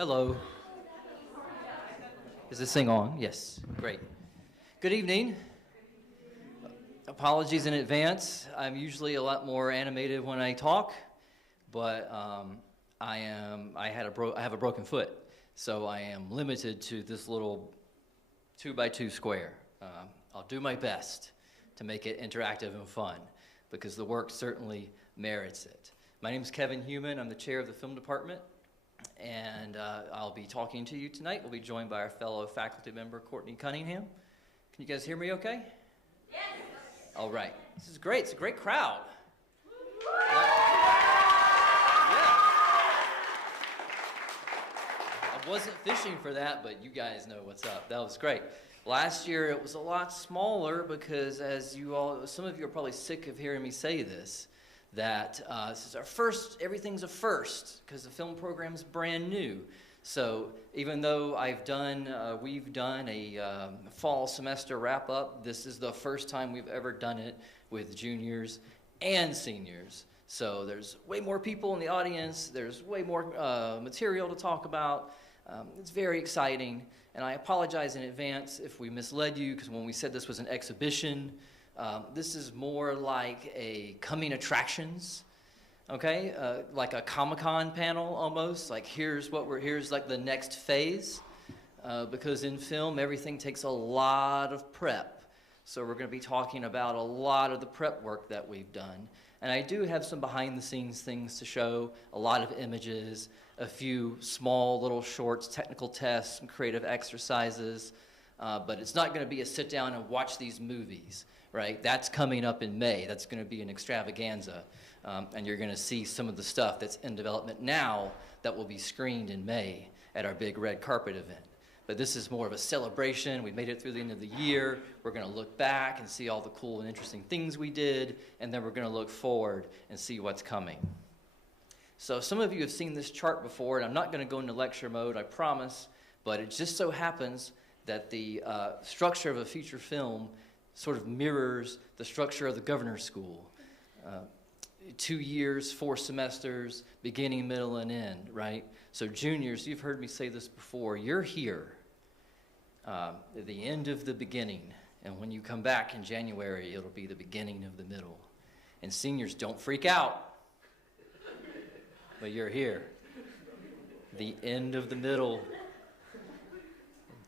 Hello. Is this thing on? Yes. Great. Good evening. Apologies in advance. I'm usually a lot more animated when I talk, but I have a broken foot, so I am limited to this little 2x2 square. I'll do my best to make it interactive and fun, because the work certainly merits it. My name is Kevin Heumann. I'm the chair of the film department, and I'll be talking to you tonight. We'll be joined by our fellow faculty member, Courtney Cunningham. Can you guys hear me okay? Yes. All right. This is great. It's a great crowd. Yeah. I wasn't fishing for that, but you guys know what's up. That was great. Last year it was a lot smaller because, as you all, some of you are probably sick of hearing me say this, that this is our first, everything's a first, because the film program's brand new. So even though we've done a fall semester wrap-up, this is the first time we've ever done it with juniors and seniors. So there's way more people in the audience, there's way more material to talk about. It's very exciting, and I apologize in advance if we misled you, because when we said this was an exhibition, this is more like a coming attractions, okay? Like a Comic-Con panel almost, like here's like the next phase, because in film everything takes a lot of prep. So we're going to be talking about a lot of the prep work that we've done. And I do have some behind-the-scenes things to show, a lot of images, a few small little shorts, technical tests, some creative exercises, but it's not going to be a sit down and watch these movies, right? That's coming up in May. That's going to be an extravaganza, and you're going to see some of the stuff that's in development now that will be screened in May at our big red carpet event. But this is more of a celebration. We made it through the end of the year. We're going to look back and see all the cool and interesting things we did, and then we're going to look forward and see what's coming. So some of you have seen this chart before, and I'm not going to go into lecture mode, I promise, but it just so happens that the structure of a feature film sort of mirrors the structure of the governor's school. 2 years, 4 semesters, beginning, middle, and end, right? So juniors, you've heard me say this before, you're here at the end of the beginning, and when you come back in January, it'll be the beginning of the middle. And seniors, don't freak out, but you're here. The end of the middle.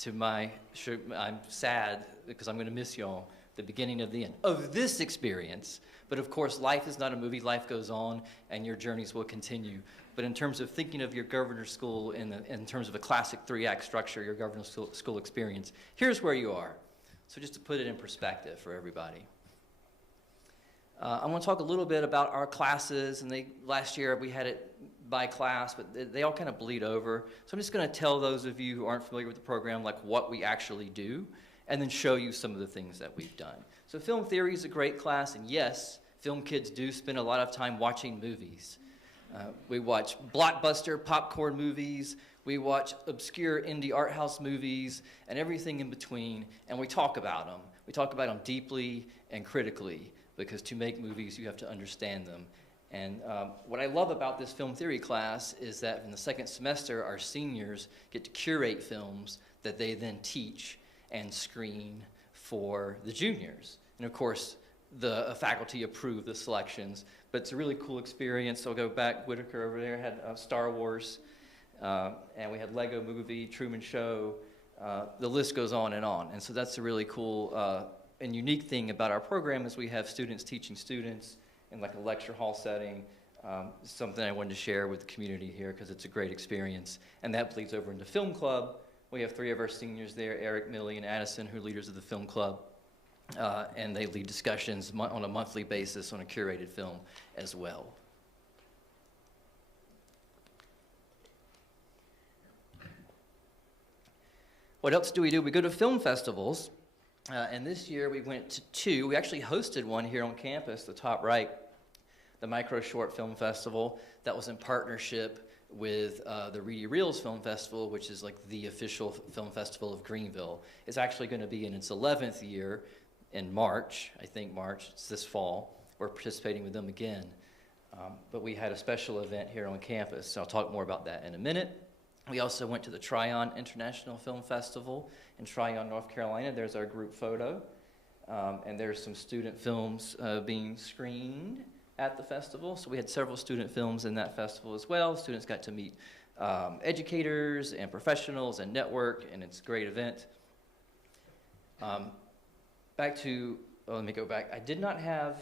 I'm sad because I'm going to miss y'all. The beginning of the end of this experience. But of course, life is not a movie. Life goes on, and your journeys will continue. But in terms of thinking of your governor's school in terms of a classic 3-act structure, your governor's school experience, here's where you are. So just to put it in perspective for everybody. I want to talk a little bit about our classes. And last year we had it by class, but they all kind of bleed over. So I'm just going to tell those of you who aren't familiar with the program like what we actually do, and then show you some of the things that we've done. So film theory is a great class, and yes, film kids do spend a lot of time watching movies. We watch blockbuster popcorn movies, we watch obscure indie art house movies, and everything in between, and we talk about them. We talk about them deeply and critically, because to make movies, you have to understand them. And what I love about this film theory class is that in the second semester, our seniors get to curate films that they then teach and screen for the juniors. And of course, the faculty approve the selections, but it's a really cool experience. I'll go back, Whitaker over there had Star Wars, and we had Lego Movie, Truman Show, the list goes on. And so that's a really cool and unique thing about our program is we have students teaching students in like a lecture hall setting. Something I wanted to share with the community here because it's a great experience. And that bleeds over into Film Club. We have 3 of our seniors there, Eric, Millie, and Addison, who are leaders of the Film Club. And they lead discussions on a monthly basis on a curated film as well. What else do? We go to film festivals. And this year we went to 2. We actually hosted one here on campus, the top right, the Micro Short Film Festival. That was in partnership with the Reedy Reels Film Festival, which is like the official film festival of Greenville. It's actually going to be in its 11th year in March, I think March, it's this fall. We're participating with them again. But we had a special event here on campus, so I'll talk more about that in a minute. We also went to the Tryon International Film Festival in Tryon, North Carolina. There's our group photo. And there's some student films being screened at the festival. So we had several student films in that festival as well. Students got to meet educators and professionals and network, and it's a great event. Back to, let me go back. I did not have,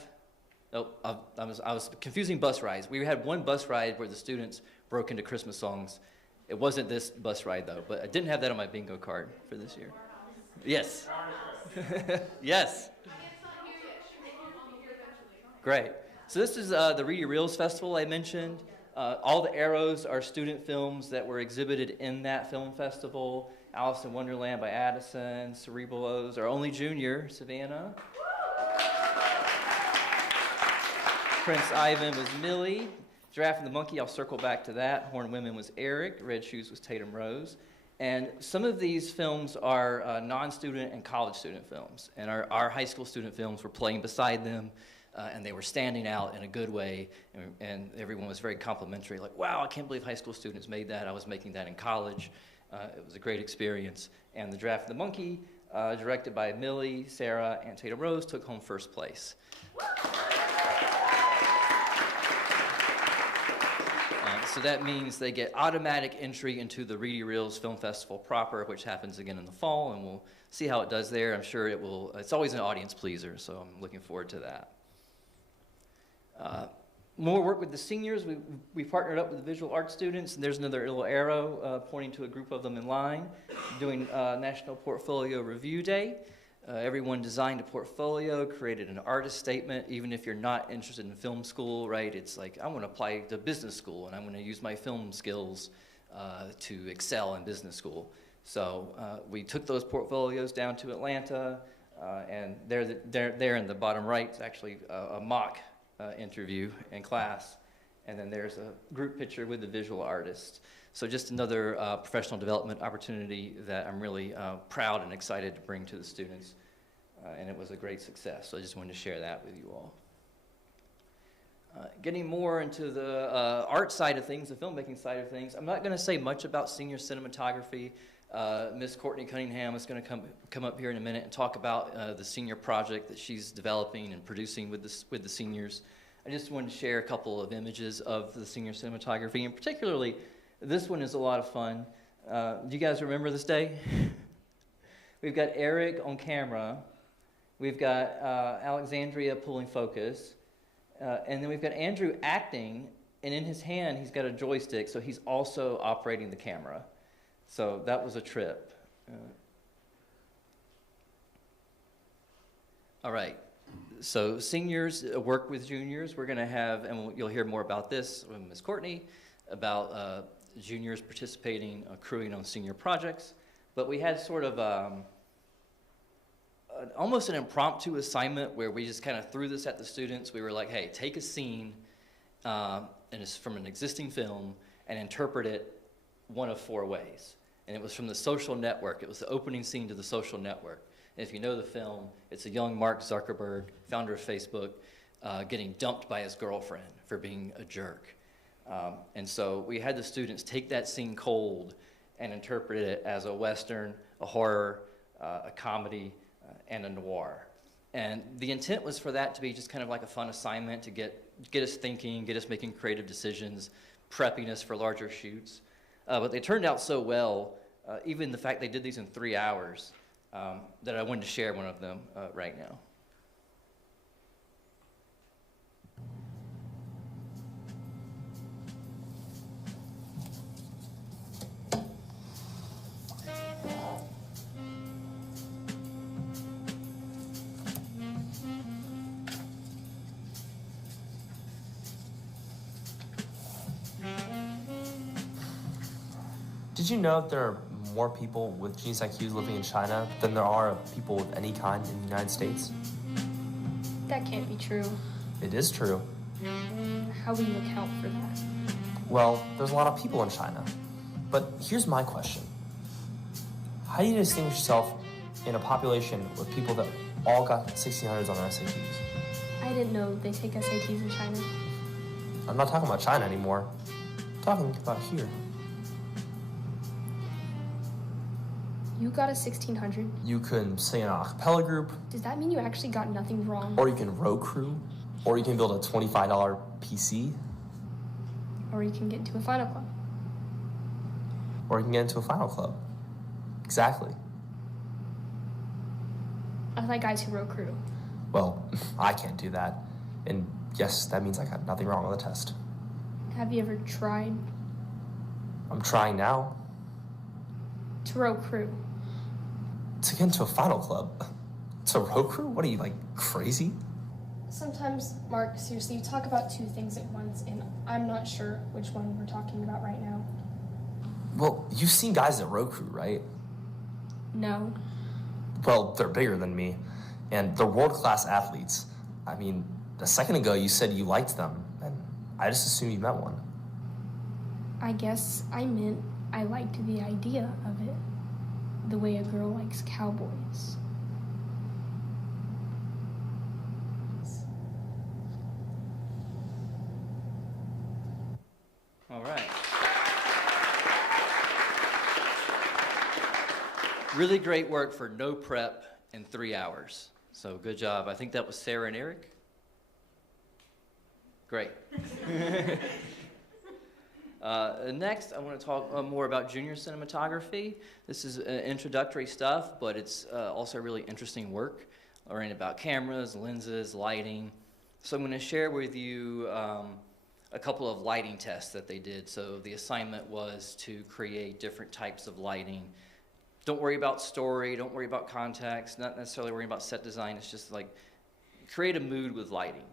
I was confusing bus rides. We had one bus ride where the students broke into Christmas songs. It wasn't this bus ride though, but I didn't have that on my bingo card for this year. Yes. Yes. Great. So this is the Reedy Reels Festival I mentioned. All the arrows are student films that were exhibited in that film festival. Alice in Wonderland by Addison, Cerebral O's, our only junior, Savannah. Prince Ivan was Millie. Giraffe and the Monkey, I'll circle back to that. Horned Women was Eric. Red Shoes was Tatum Rose. And some of these films are non-student and college student films. And our high school student films were playing beside them, and they were standing out in a good way. And everyone was very complimentary, like, wow, I can't believe high school students made that. I was making that in college. It was a great experience. And the Giraffe and the Monkey, directed by Millie, Sarah, and Tatum Rose, took home first place. So that means they get automatic entry into the Reedy Reels Film Festival proper, which happens again in the fall, and we'll see how it does there. I'm sure it will. It's always an audience pleaser, so I'm looking forward to that. More work with the seniors. We partnered up with the visual arts students, and there's another little arrow pointing to a group of them in line, doing National Portfolio Review Day. Everyone designed a portfolio, created an artist statement. Even if you're not interested in film school, right? It's like, I want to apply to business school, and I'm going to use my film skills to excel in business school. So we took those portfolios down to Atlanta, and there in the bottom right is actually a mock interview in class. And then there's a group picture with the visual artist. So just another professional development opportunity that I'm really proud and excited to bring to the students. And it was a great success. So I just wanted to share that with you all. Getting more into the art side of things, the filmmaking side of things, I'm not going to say much about senior cinematography. Miss Courtney Cunningham is going to come up here in a minute and talk about the senior project that she's developing and producing with the seniors. I just wanted to share a couple of images of the senior cinematography, and particularly this one is a lot of fun. Do you guys remember this day? We've got Eric on camera. We've got Alexandria pulling focus. And then we've got Andrew acting, and in his hand he's got a joystick, so he's also operating the camera. So that was a trip. All right. So seniors work with juniors. We're going to have, and you'll hear more about this with Ms. Courtney, about juniors participating, crewing on senior projects. But we had sort of almost an impromptu assignment where we just kind of threw this at the students. We were like, hey, take a scene, and it's from an existing film, and interpret it one of 4 ways. And it was from The Social Network. It was the opening scene to The Social Network. And if you know the film, it's a young Mark Zuckerberg, founder of Facebook, getting dumped by his girlfriend for being a jerk. And so we had the students take that scene cold and interpret it as a Western, a horror, a comedy, and a noir. And the intent was for that to be just kind of like a fun assignment to get us thinking, get us making creative decisions, prepping us for larger shoots. But they turned out so well, even the fact they did these in 3 hours, that I wanted to share one of them right now. Did you know that there are more people with genius IQs living in China than there are people with any kind in the United States? That can't be true. It is true. How will you account for that? Well, there's a lot of people in China. But here's my question. How do you distinguish yourself in a population with people that all got 1600s on their SATs? I didn't know they take SATs in China. I'm not talking about China anymore. I'm talking about here. You got a 1600. You can sing in an a cappella group, Does that mean you actually got nothing wrong? or you can road crew, or you can build a $25 PC, Or you can get into a final club. or you can get into a final club. Exactly. I like guys who row crew. Well, I can't do that. And yes, that means I got nothing wrong on the test. Have you ever tried I'm trying now to row crew? to get into a final club. To road crew? What are you, like, crazy? Sometimes, Mark, seriously, you talk about two things at once, and I'm not sure which one we're talking about right now. Well, you've seen guys at road crew, right? No. Well, they're bigger than me, and they're world-class athletes. I mean, a second ago you said you liked them, and I just assumed you meant one. I guess I meant I liked the idea of it. The way a girl likes cowboys. All right. Really great work for no prep in 3 hours. So good job. I think that was Sarah and Eric. Great. Next, I want to talk more about junior cinematography. This is introductory stuff, but it's also really interesting work, learning about cameras, lenses, lighting. So I'm going to share with you a couple of lighting tests that they did. So the assignment was to create different types of lighting. Don't worry about story, don't worry about context, not necessarily worrying about set design. It's just like create a mood with lighting.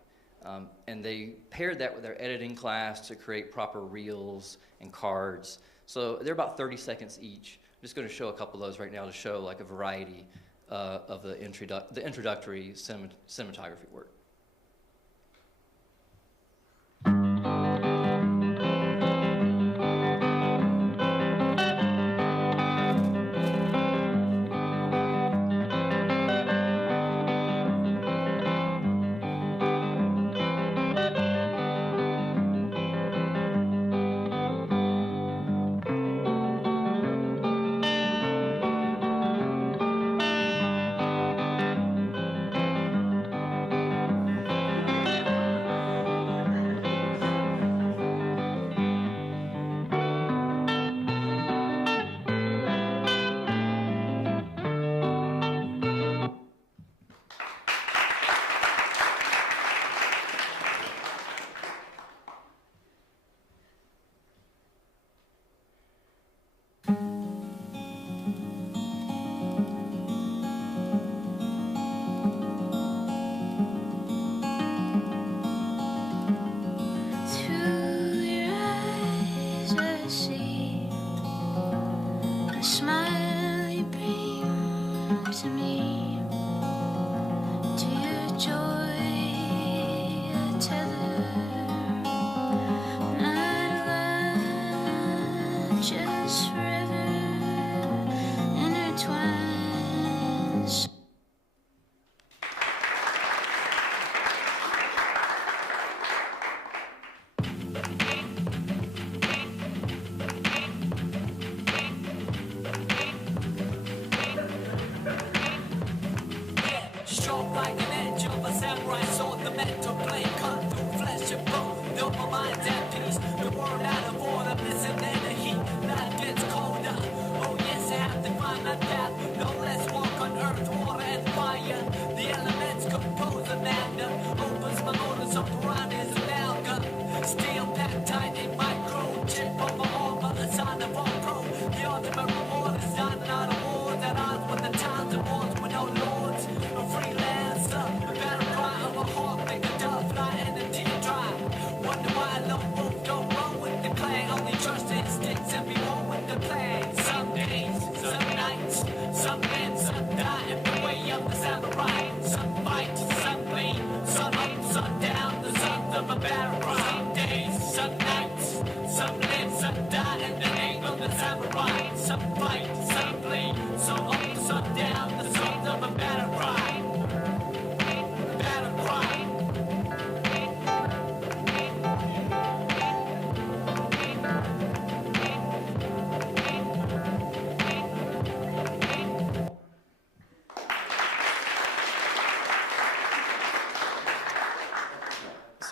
And they paired that with their editing class to create proper reels and cards. So they're about 30 seconds each. I'm just going to show a couple of those right now to show like a variety of the introductory cinematography work.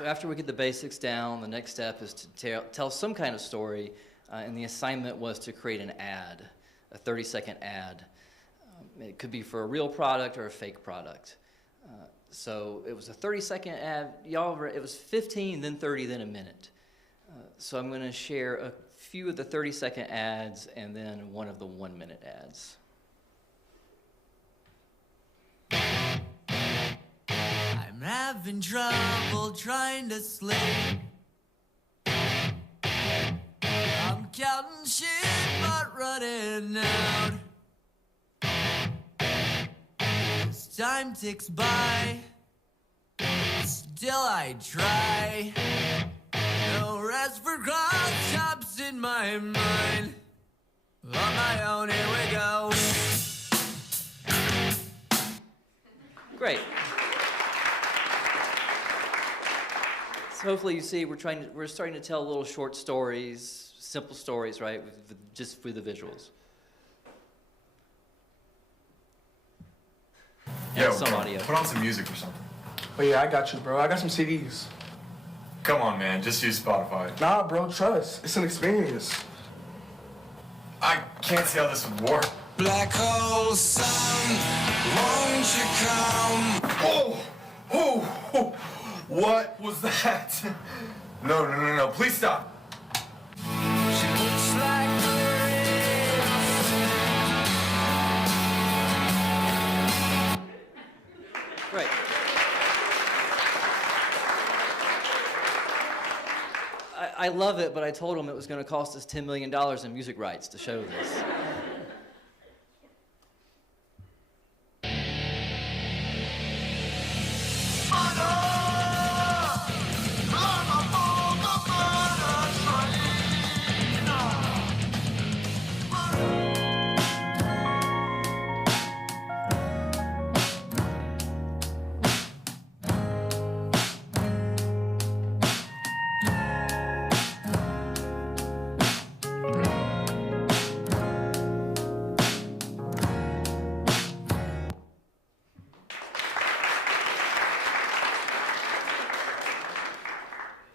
So after we get the basics down, the next step is to tell some kind of story, and the assignment was to create an ad, a 30-second ad. It could be for a real product or a fake product. So it was a 30-second ad. It was 15, then 30, then a minute. So I'm going to share a few of the 30-second ads and then one of the 1-minute ads. I'm having trouble trying to sleep. I'm counting sheep but running out. As time ticks by, still I try. No rest for cross-chops in my mind. On my own, here we go. Great. So hopefully you see we're starting to tell little short stories, simple stories, right? Just with the visuals. Yo, some audio. Put on some music or something. Oh yeah, I got you, bro. I got some CDs. Come on, man. Just use Spotify. Nah, bro, trust. It's an experience. I can't see how this would work. Black hole sun, won't you come? Oh! Oh! What was that? No. Please stop. She looks like the Great. I love it, but I told him it was going to cost us $10 million in music rights to show this.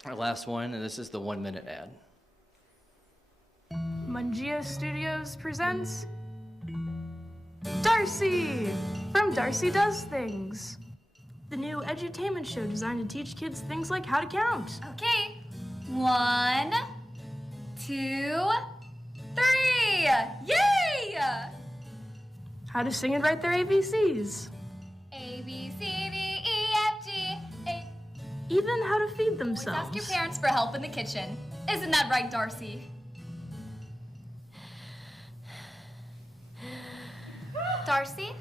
Our last one, and this is the 1-minute ad. Mangia Studios presents Darcy from Darcy Does Things, the new edutainment show designed to teach kids things like how to count. Okay, 1, 2, 3, yay! How to sing and write their ABCs, A, B, C, D, E, F, G, A. even how to feed Always themselves. ask your parents for help in the kitchen. Isn't that right, Darcy? Darcy?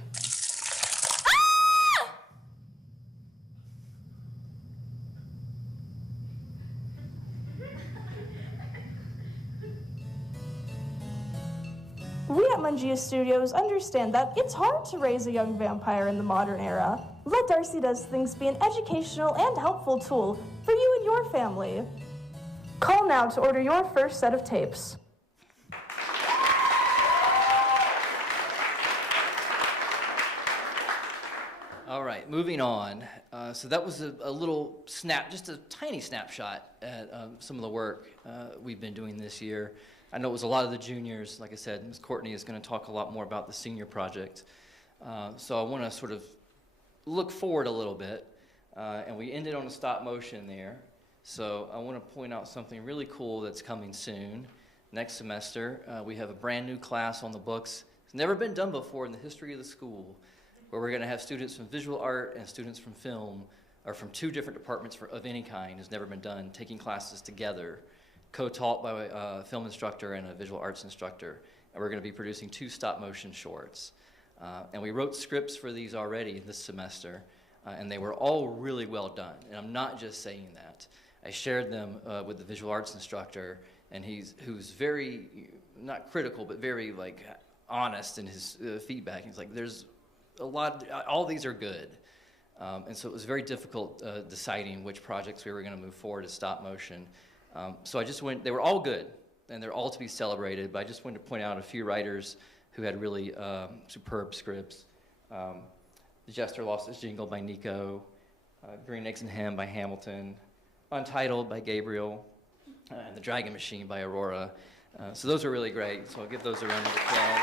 Ah! We at Mangia Studios understand that it's hard to raise a young vampire in the modern era. Let Darcy Does Things be an educational and helpful tool for you and your family. Call now to order your first set of tapes. All right, moving on. So that was a little just a tiny snapshot at some of the work we've been doing this year. I know it was a lot of the juniors. Like I said, Ms. Courtney is going to talk a lot more about the senior project. So I want to sort of look forward a little bit. And we ended on a stop motion there. So I want to point out something really cool that's coming soon. Next semester, we have a brand new class on the books. It's never been done before in the history of the school, where we're going to have students from visual art and students from film, or from two different departments of any kind, has never been done, taking classes together, co-taught by a film instructor and a visual arts instructor. And we're going to be producing 2 stop-motion shorts. And we wrote scripts for these already this semester, and they were all really well done. And I'm not just saying that. I shared them with the visual arts instructor, and who's very, not critical, but very honest in his feedback. He's like, there's a lot, all these are good. And so it was very difficult deciding which projects we were going to move forward as stop motion. So I just they were all good, and they're all to be celebrated, but I just wanted to point out a few writers who had really superb scripts. The Jester Lost His Jingle by Nico, Green Eggs and Ham by Hamilton, Untitled by Gabriel, and The Dragon Machine by Aurora. So those are really great, so I'll give those a round of applause.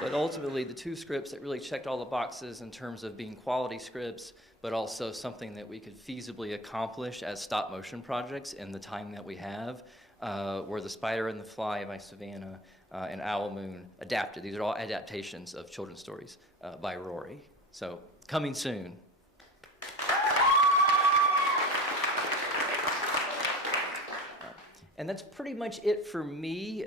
But ultimately, the two scripts that really checked all the boxes in terms of being quality scripts, but also something that we could feasibly accomplish as stop-motion projects in the time that we have, were The Spider and the Fly by Savannah and Owl Moon adapted. These are all adaptations of children's stories by Rory. So, coming soon. And that's pretty much it for me.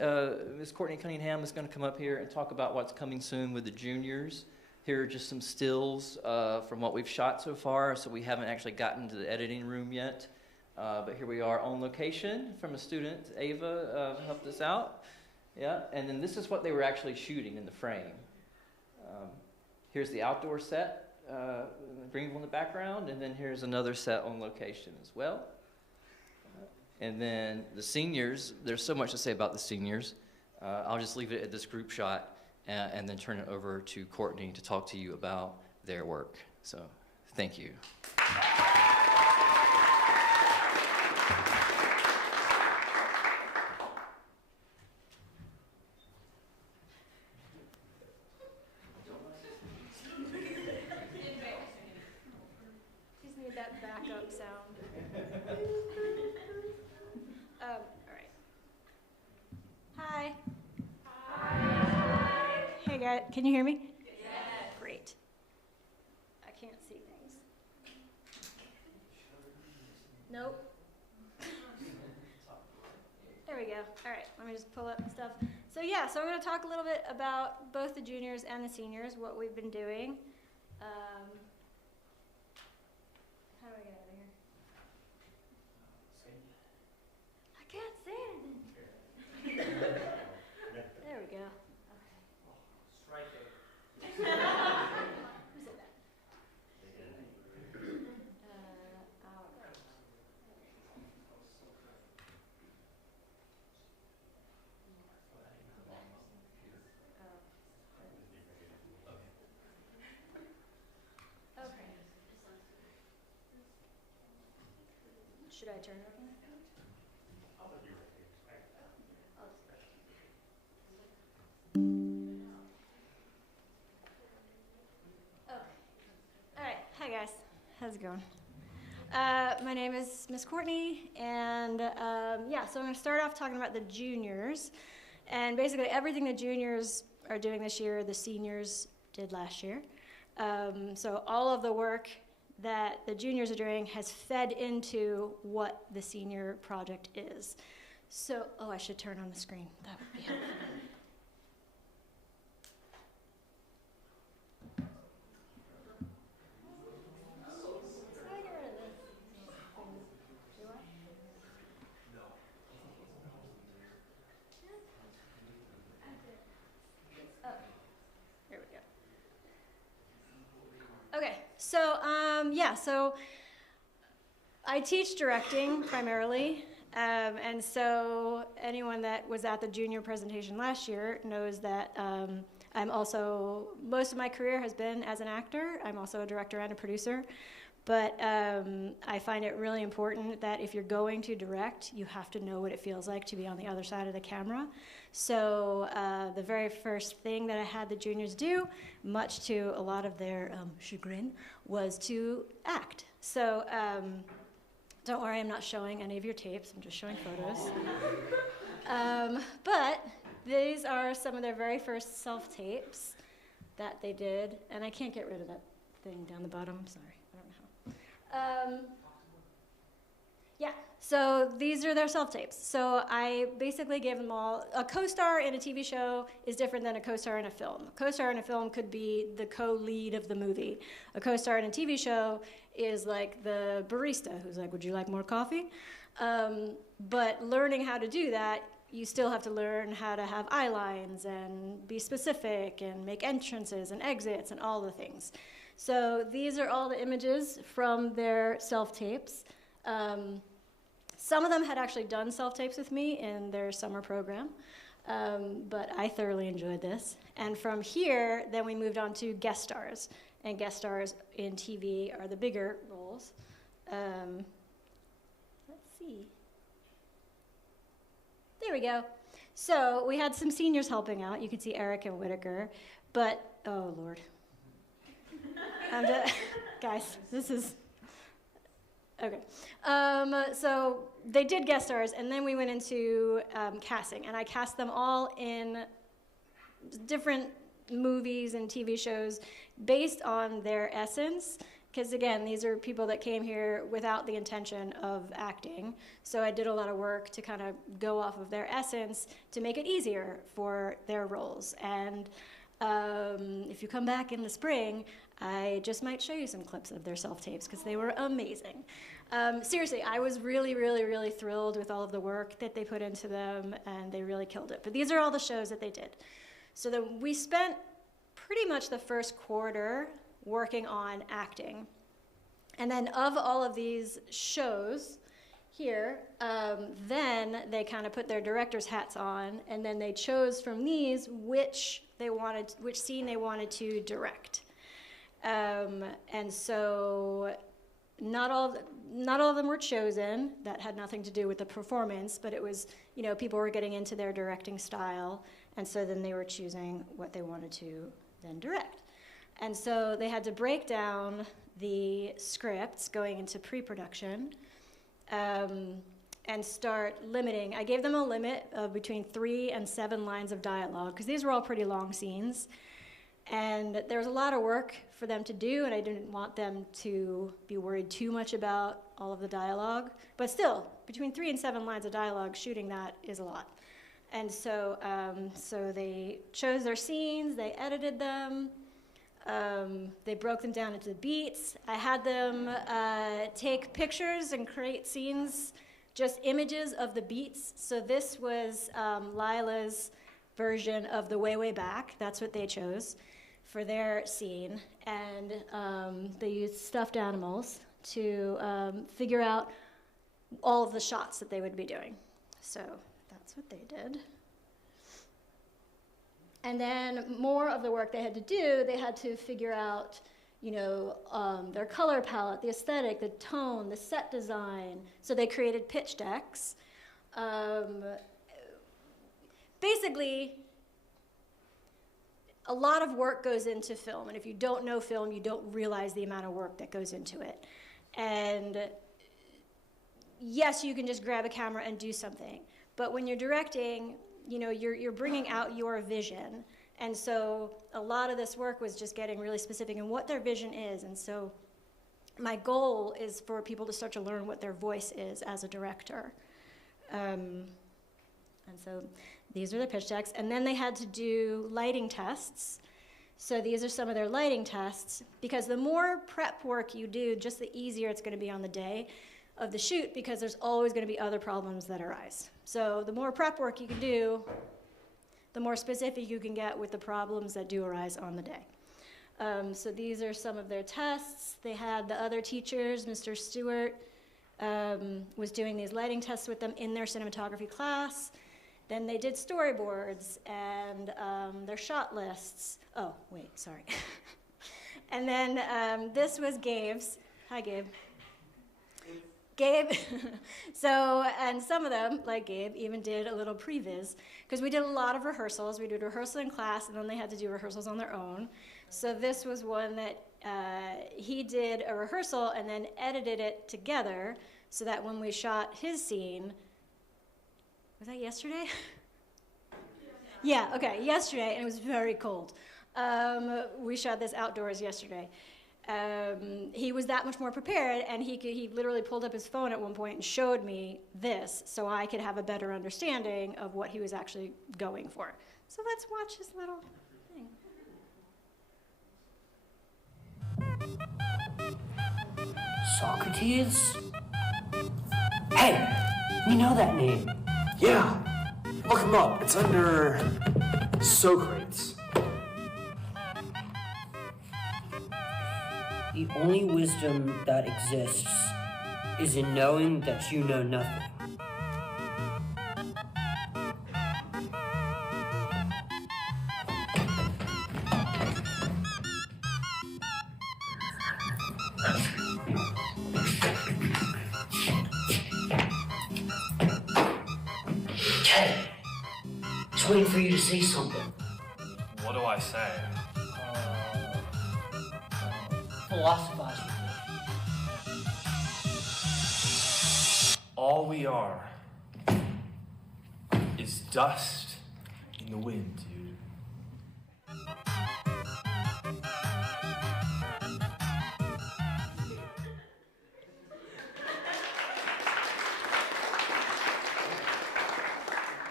Ms. Courtney Cunningham is going to come up here and talk about what's coming soon with the juniors. Here are just some stills from what we've shot so far, so we haven't actually gotten to the editing room yet. But here we are on location from a student. Ava helped us out. Yeah, and then this is what they were actually shooting in the frame. Here's the outdoor set, Greenville in the background, and then here's another set on location as well. And then the seniors, there's so much to say about the seniors. I'll just leave it at this group shot and then turn it over to Courtney to talk to you about their work. So, thank you. Just need that backup sound. All right. Hi. Hi. Hey guys, can you hear me? Yes. Great. I can't see things. Nope. There we go. All right, let me just pull up stuff. So yeah, so I'm going to talk a little bit about both the juniors and the seniors, what we've been doing. How do I get out of here? I can't see anything. There we go. Okay. Who said that? All right. Okay. Should I turn it on? Hi guys, how's it going? My name is Miss Courtney, and yeah, so I'm going to start off talking about the juniors, and basically everything the juniors are doing this year, the seniors did last year. So all of the work that the juniors are doing has fed into what the senior project is. So, oh, I should turn on the screen. That would be helpful. Okay, so yeah, so I teach directing primarily, and so anyone that was at the junior presentation last year knows that I'm also, most of my career has been as an actor. I'm also a director and a producer, but I find it really important that if you're going to direct, you have to know what it feels like to be on the other side of the camera. So the very first thing that I had the juniors do, much to a lot of their chagrin, was to act. So don't worry, I'm not showing any of your tapes, I'm just showing photos. But these are some of their very first self-tapes that they did, and I can't get rid of that thing down the bottom, sorry, I don't know how. Yeah, so these are their self-tapes. So I basically gave them all, a co-star in a TV show is different than a co-star in a film. A co-star in a film could be the co-lead of the movie. A co-star in a TV show is like the barista who's like, would you like more coffee? But learning how to do that, you still have to learn how to have eye lines and be specific and make entrances and exits and all the things. So these are all the images from their self-tapes. Some of them had actually done self-tapes with me in their summer program, but I thoroughly enjoyed this. And from here, then we moved on to guest stars. and guest stars in TV are the bigger roles. Let's see. There we go. So we had some seniors helping out. You can see Eric and Whitaker, but, oh Lord. Guys, this is, okay. So they did guest stars, and then we went into casting, and I cast them all in different movies and TV shows based on their essence. Because again, these are people that came here without the intention of acting. So I did a lot of work to kind of go off of their essence to make it easier for their roles. And if you come back in the spring, I just might show you some clips of their self-tapes because they were amazing. Seriously, I was really, really, really thrilled with all of the work that they put into them, and they really killed it. But these are all the shows that they did. So then we spent pretty much the first quarter working on acting. And then of all of these shows here, then they kind of put their director's hats on, and then they chose from these which scene they wanted to direct. And so not all of them were chosen. That had nothing to do with the performance, but it was, people were getting into their directing style, and so then they were choosing what they wanted to then direct. And so they had to break down the scripts going into pre-production and start limiting. I gave them a limit of between 3 and 7 lines of dialogue, because these were all pretty long scenes. And there was a lot of work for them to do, and I didn't want them to be worried too much about all of the dialogue. But still, between 3 and 7 lines of dialogue, shooting that is a lot. And so, so they chose their scenes, they edited them, they broke them down into beats. I had them take pictures and create scenes, just images of the beats. So this was Lila's version of the Way, Way Back. That's what they chose for their scene. And they used stuffed animals to figure out all of the shots that they would be doing. So that's what they did. And then more of the work they had to do, they had to figure out, their color palette, the aesthetic, the tone, the set design. So they created pitch decks. Basically, a lot of work goes into film, and if you don't know film, you don't realize the amount of work that goes into it. And yes, you can just grab a camera and do something, but when you're directing, you're bringing out your vision. And so a lot of this work was just getting really specific in what their vision is. And so my goal is for people to start to learn what their voice is as a director. And so these are the pitch decks. And then they had to do lighting tests. So these are some of their lighting tests, because the more prep work you do, just the easier it's going to be on the day of the shoot, because there's always going to be other problems that arise. So the more prep work you can do, the more specific you can get with the problems that do arise on the day. So these are some of their tests. They had the other teachers, Mr. Stewart was doing these lighting tests with them in their cinematography class. Then they did storyboards and their shot lists. Oh, wait, sorry. And then this was Gabe's. Hi, Gabe. Gabe, and some of them, like Gabe, even did a little previs, because we did a lot of rehearsals. We did rehearsal in class, and then they had to do rehearsals on their own. So this was one that he did a rehearsal and then edited it together, so that when we shot his scene, was that yesterday? Yeah, okay, yesterday, and it was very cold. We shot this outdoors yesterday. He was that much more prepared, and he literally pulled up his phone at one point and showed me this, so I could have a better understanding of what he was actually going for. So let's watch his little thing. Socrates? Hey, we know that name. Yeah, look him up. It's under Socrates. The only wisdom that exists is in knowing that you know nothing. waiting for you to say something. What do I say? Philosophize with me. All we are is dust in the wind, dude.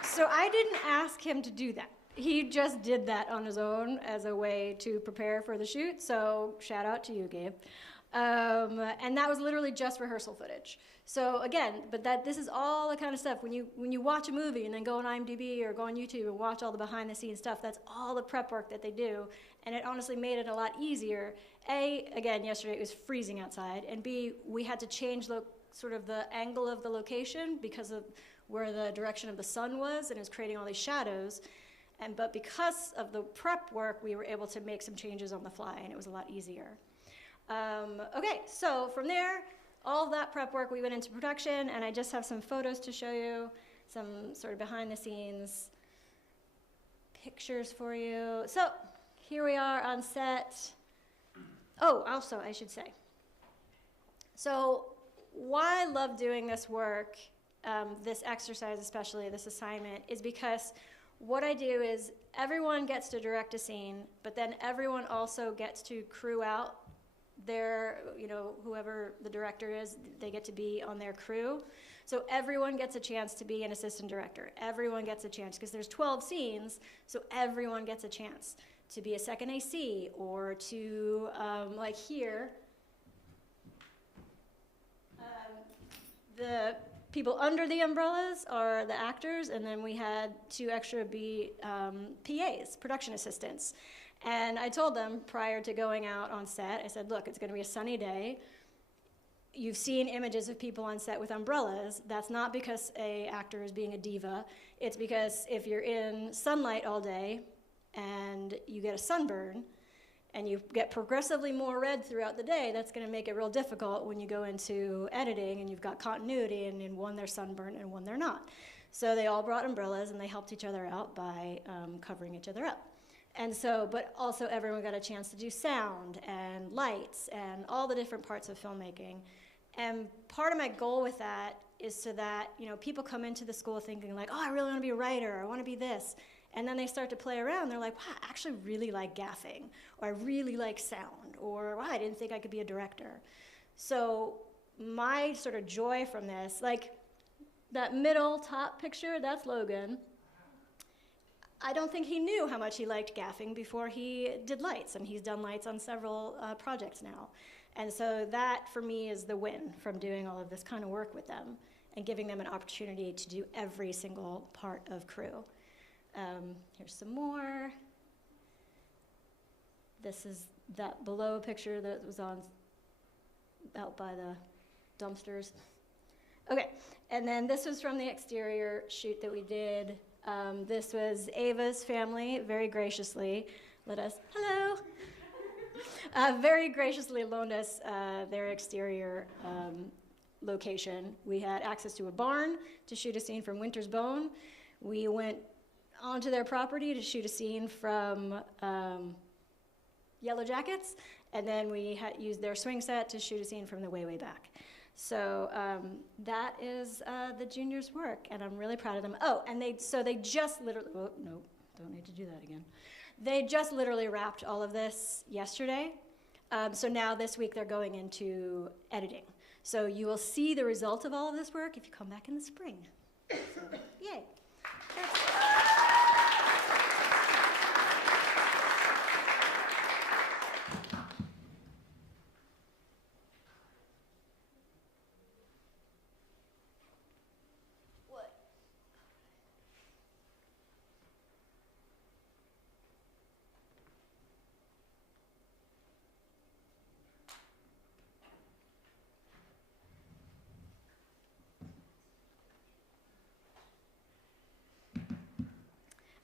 So I didn't ask him to do that. He just did that on his own as a way to prepare for the shoot, so shout out to you, Gabe. And that was literally just rehearsal footage. So again, this is all the kind of stuff, when you watch a movie and then go on IMDb or go on YouTube and watch all the behind the scenes stuff, that's all the prep work that they do, and it honestly made it a lot easier. A, again, yesterday it was freezing outside, and B, we had to change the angle of the location because of where the direction of the sun was, and it was creating all these shadows. But because of the prep work, we were able to make some changes on the fly, and it was a lot easier. Okay, so from there, all of that prep work, we went into production, and I just have some photos to show you, some sort of behind the scenes pictures for you. So here we are on set. Oh, also, I should say. So why I love doing this work, this exercise especially, this assignment, is because what I do is everyone gets to direct a scene, but then everyone also gets to crew out their, whoever the director is, they get to be on their crew. So everyone gets a chance to be an assistant director. Everyone gets a chance, because there's 12 scenes, so everyone gets a chance to be a second AC, or to, like here, the people under the umbrellas are the actors, and then we had 2 extra PAs, production assistants. And I told them prior to going out on set, I said, look, it's going to be a sunny day. You've seen images of people on set with umbrellas. That's not because an actor is being a diva. It's because if you're in sunlight all day and you get a sunburn, and you get progressively more red throughout the day, that's going to make it real difficult when you go into editing and you've got continuity, and in one they're sunburned and one they're not. So they all brought umbrellas, and they helped each other out by covering each other up. And so, but also everyone got a chance to do sound and lights and all the different parts of filmmaking. And part of my goal with that is so that, people come into the school thinking like, oh, I really want to be a writer, or I want to be this. And then they start to play around. They're like, wow, I actually really like gaffing, or I really like sound, or wow, I didn't think I could be a director. So my sort of joy from this, like that middle top picture, that's Logan. I don't think he knew how much he liked gaffing before he did lights, and he's done lights on several projects now. And so that, for me, is the win from doing all of this kind of work with them and giving them an opportunity to do every single part of crew. Here's some more. This is that below picture that was out by the dumpsters. Okay, and then this was from the exterior shoot that we did. This was Ava's family, very graciously very graciously loaned us their exterior location. We had access to a barn to shoot a scene from Winter's Bone. We went onto their property to shoot a scene from Yellow Jackets, and then we used their swing set to shoot a scene from the Way, Way Back. So that is the juniors' work, and I'm really proud of them. Oh, and they just literally, oh, no, don't need to do that again. They just literally wrapped all of this yesterday. So now this week they're going into editing. So you will see the result of all of this work if you come back in the spring. So, yay.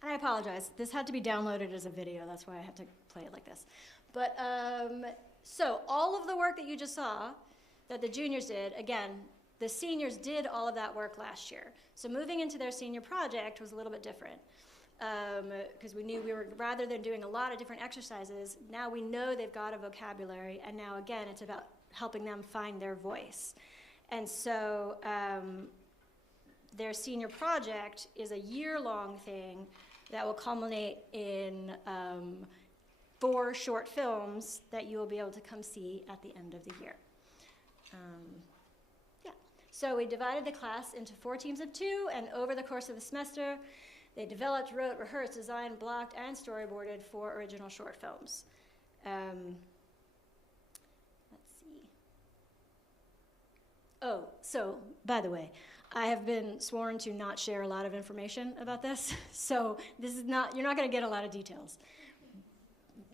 I apologize. This had to be downloaded as a video. That's why I had to play it like this. But so all of the work that you just saw that the juniors did, again, the seniors did all of that work last year. So moving into their senior project was a little bit different. because we knew we were, rather than doing a lot of different exercises, now we know they've got a vocabulary, and now again, it's about helping them find their voice. And so their senior project is a year-long thing that will culminate in 4 short films that you will be able to come see at the end of the year. Yeah. So we divided the class into 4 teams of 2, and over the course of the semester, they developed, wrote, rehearsed, designed, blocked, and storyboarded 4 original short films. Let's see. Oh, so, by the way, I have been sworn to not share a lot of information about this, so this is not, you're not going to get a lot of details.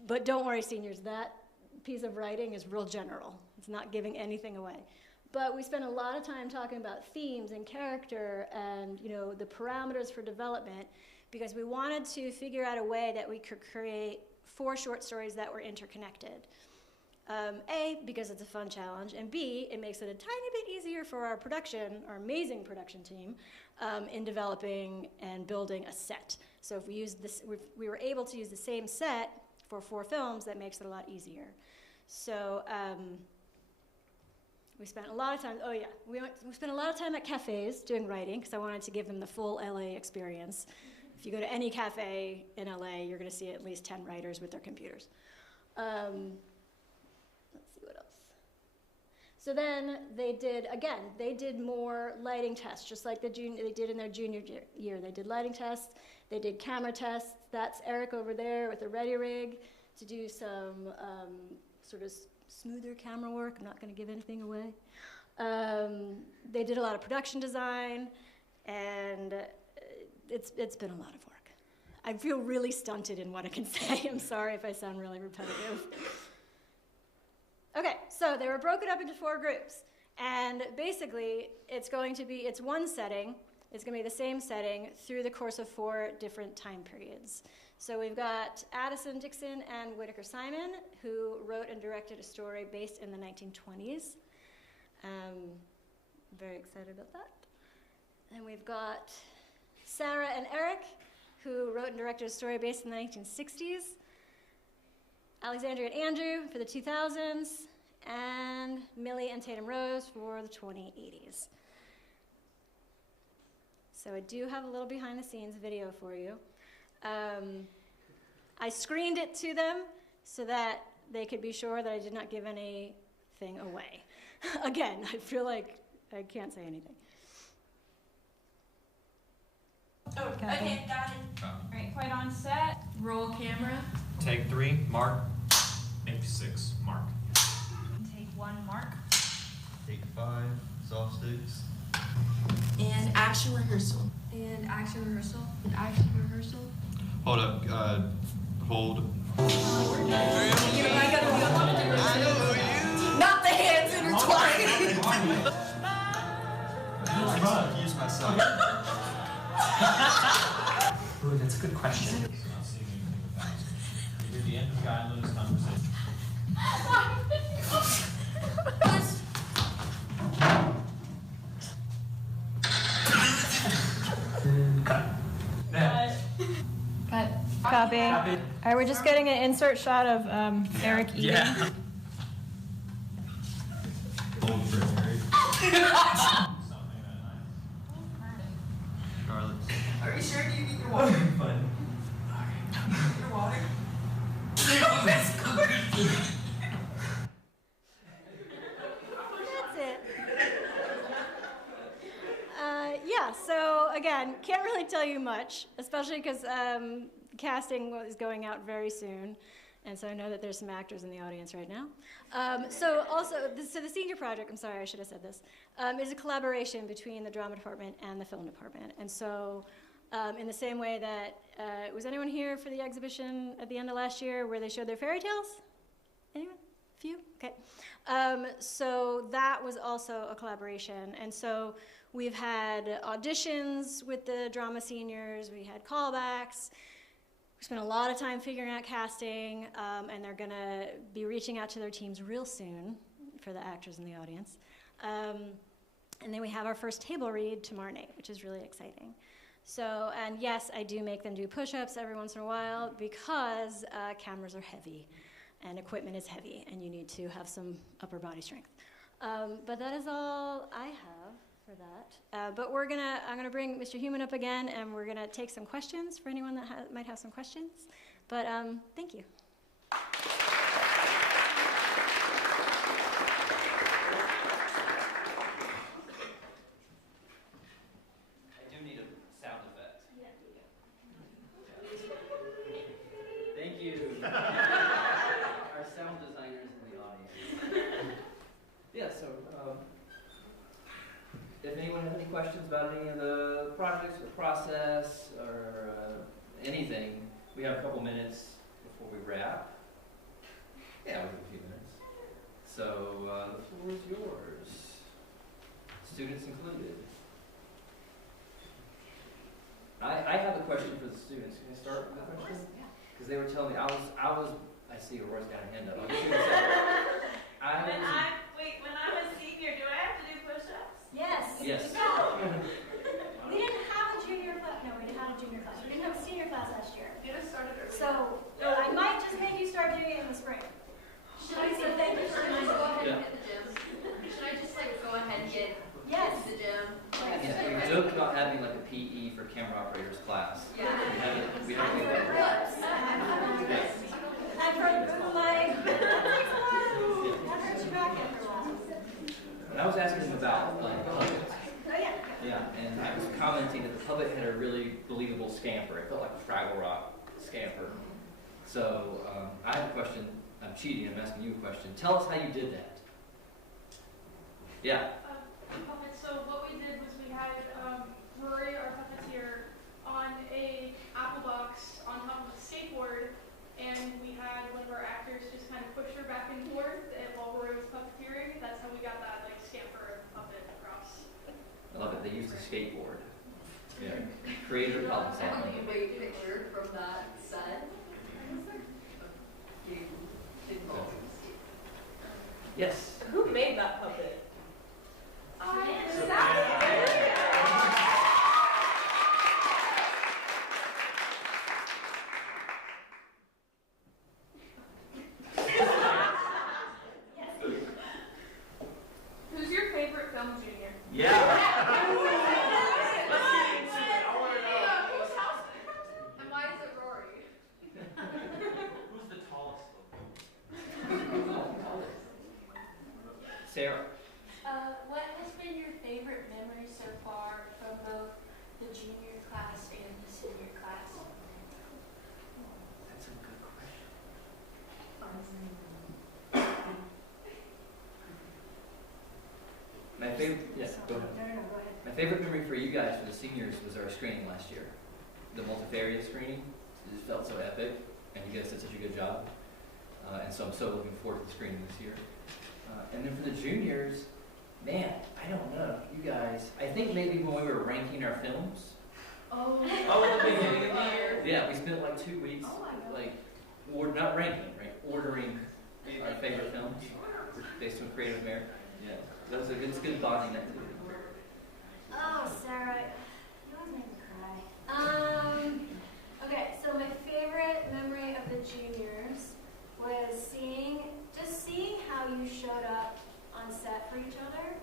But don't worry, seniors, that piece of writing is real general. It's not giving anything away. But we spent a lot of time talking about themes and character and, you know, the parameters for development, because we wanted to figure out a way that we could create 4 short stories that were interconnected. A, because it's a fun challenge, and B, it makes it a tiny bit easier for our production, our amazing production team, in developing and building a set. So if we used this, we were able to use the same set for 4 films, that makes it a lot easier. So we spent a lot of time, oh yeah, we spent a lot of time at cafes doing writing, because I wanted to give them the full LA experience. If you go to any cafe in LA, you're gonna see at least 10 writers with their computers. Let's see what else. So then they did more lighting tests, just like they did in their junior year. They did lighting tests, they did camera tests. That's Eric over there with the Ready Rig to do some sort of smoother camera work. I'm not gonna give anything away. They did a lot of production design, and it's been a lot of work. I feel really stunted in what I can say. I'm sorry if I sound really repetitive. Okay, so they were broken up into 4 groups, and basically it's one setting. It's going to be the same setting through the course of 4 different time periods. So we've got Addison Dixon and Whitaker Simon, who wrote and directed a story based in the 1920s. Very excited about that. And we've got Sarah and Eric, who wrote and directed a story based in the 1960s. Alexandria and Andrew for the 2000s, and Millie and Tatum Rose for the 2080s. So I do have a little behind the scenes video for you. I screened it to them so that they could be sure that I did not give anything away. Again, I feel like I can't say anything. Oh, okay, got it. All right, quiet on set, roll camera. Take 3, mark. Take 6, mark. Take 1, mark. Take 5, soft sticks. And action rehearsal. And action rehearsal. And action rehearsal. Hold up, hold. Not the hands intertwined. I'm trying to use myself. Ooh, that's a good question. Near the end of Guy and Luna's conversation. Cut. Copy. All right, we're just getting an insert shot of Eric eating. Yeah. Hold for Eric. Charlotte. Are you sure you need your water? Fun. Your water? That's it. Yeah, so again, can't really tell you much, especially because casting is going out very soon. And so I know that there's some actors in the audience right now. So the senior project, I'm sorry, I should have said this, is a collaboration between the drama department and the film department. And so in the same way that, was anyone here for the exhibition at the end of last year where they showed their fairy tales? Anyone? Few? Okay. So that was also a collaboration. And so we've had auditions with the drama seniors, we had callbacks. We spent a lot of time figuring out casting, and they're gonna be reaching out to their teams real soon for the actors in the audience. And then we have our first table read tomorrow night, which is really exciting. So, and yes, I do make them do push-ups every once in a while because cameras are heavy and equipment is heavy and you need to have some upper body strength. But that is all I have for that. But I'm gonna bring Mr. Human up again and we're gonna take some questions for anyone that might have some questions. But thank you. Thank you. Our sound designers in the audience. Yeah, so if anyone has any questions about any of the projects or process or anything, we have a couple minutes before we wrap. Yeah, we have a few minutes. So the floor is yours. Students included. I have a question for the students. Can I start with a question? Because they were telling me, I see Aurora's got a hand up. I was going to say, when I'm a senior, do I have to do push-ups? Yes. Yes. No. We didn't have a junior class. No, we didn't have a junior class. We didn't have a senior class last year. You just started early. So I might just make you start doing it in the spring. Should I So thank you for go ahead Yeah. and hit the gym? Should I just go ahead and get Yes. to the gym? Yeah, we joke about having like a PE for camera operators class. Yeah. We have to do that. And for my, that hurts your back after a while. And I was asking them about puppet. Oh yeah. Yeah, and I was commenting that the puppet had a really believable scamper. It felt like a Fraggle Rock scamper. So I have a question. I'm cheating. I'm asking you a question. Tell us how you did that. Yeah. So what we did was we had Rory, our puppeteer, on a apple box on top of a skateboard, and we had one of our actors just kind of push her back and forth while Rory was puppeteering. That's how we got that scamper puppet across. I love it. They used a skateboard. Yeah. Creative problem Have solving. you made a picture from that set? You involved in the skate. Yes. Who made that puppet? Who's your favorite film junior? Yeah. And why is it Rory? Who's the tallest? Sarah. What has been your favorite memory so far from both the junior class and the senior class? That's a good question. My favorite, yes, go ahead. No, go ahead. My favorite memory for you guys for the seniors was our screening last year. The multifarious screening. It just felt so epic, and you guys did such a good job. And so I'm so looking forward to the screening this year. And then for the juniors, man, I don't know. You guys, I think maybe when we were ranking our films. Oh, the beginning of the year. Yeah, we spent like 2 weeks, not ranking, right? Ordering our favorite films based on creative merit. Yeah, that was it's good bonding activity. Oh, Sarah, you always make me cry. Okay, so my favorite memory of the juniors was seeing how you showed up on set for each other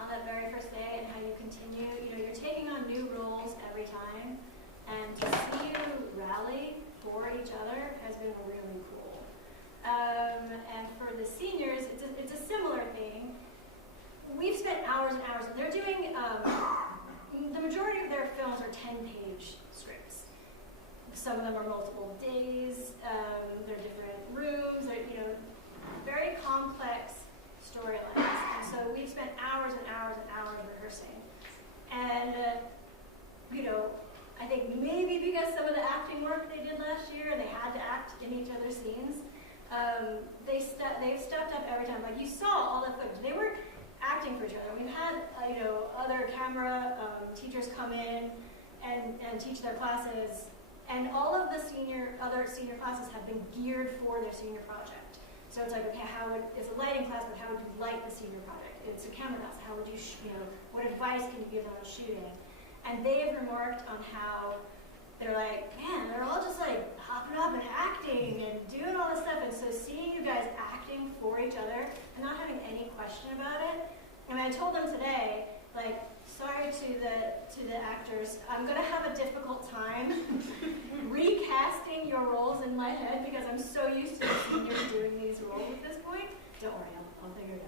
on that very first day and how you continue. You know, you're taking on new roles every time, and to see you rally for each other has been really cool. And for the seniors, it's a similar thing. We've spent hours and hours. They're doing, the majority of their films are 10-page scripts. Some of them are multiple days. They're different rooms. They're, very complex storylines. And so we've spent hours and hours and hours rehearsing. And, I think maybe because some of the acting work they did last year and they had to act in each other's scenes, they've stepped up every time. Like you saw all the footage. They were acting for each other. We've had, other camera teachers come in and teach their classes. And all of the other senior classes have been geared for their senior project. So it's like, okay, it's a lighting class, but how would you light the senior project? It's a camera class, how would you, what advice can you give them on shooting? And they have remarked on how they're like, man, they're all just like hopping up and acting and doing all this stuff. And so seeing you guys acting for each other and not having any question about it. And I told them today, like, sorry to the actors, I'm gonna have a difficult time recasting your roles in my head because I'm so used to the seniors doing these roles at this point. Don't worry, I'll figure it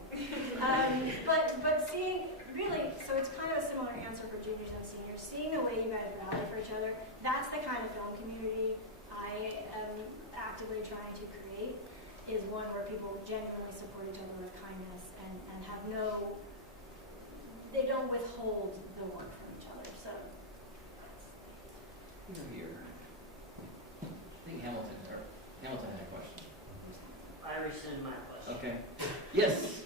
out. But seeing, really, so it's kind of a similar answer for juniors and seniors. Seeing the way you guys rally for each other, that's the kind of film community I am actively trying to create, is one where people genuinely support each other with kindness and have no, they don't withhold the work from each other. So Here. I think Hamilton had a question. I rescind my question. Okay. Yes.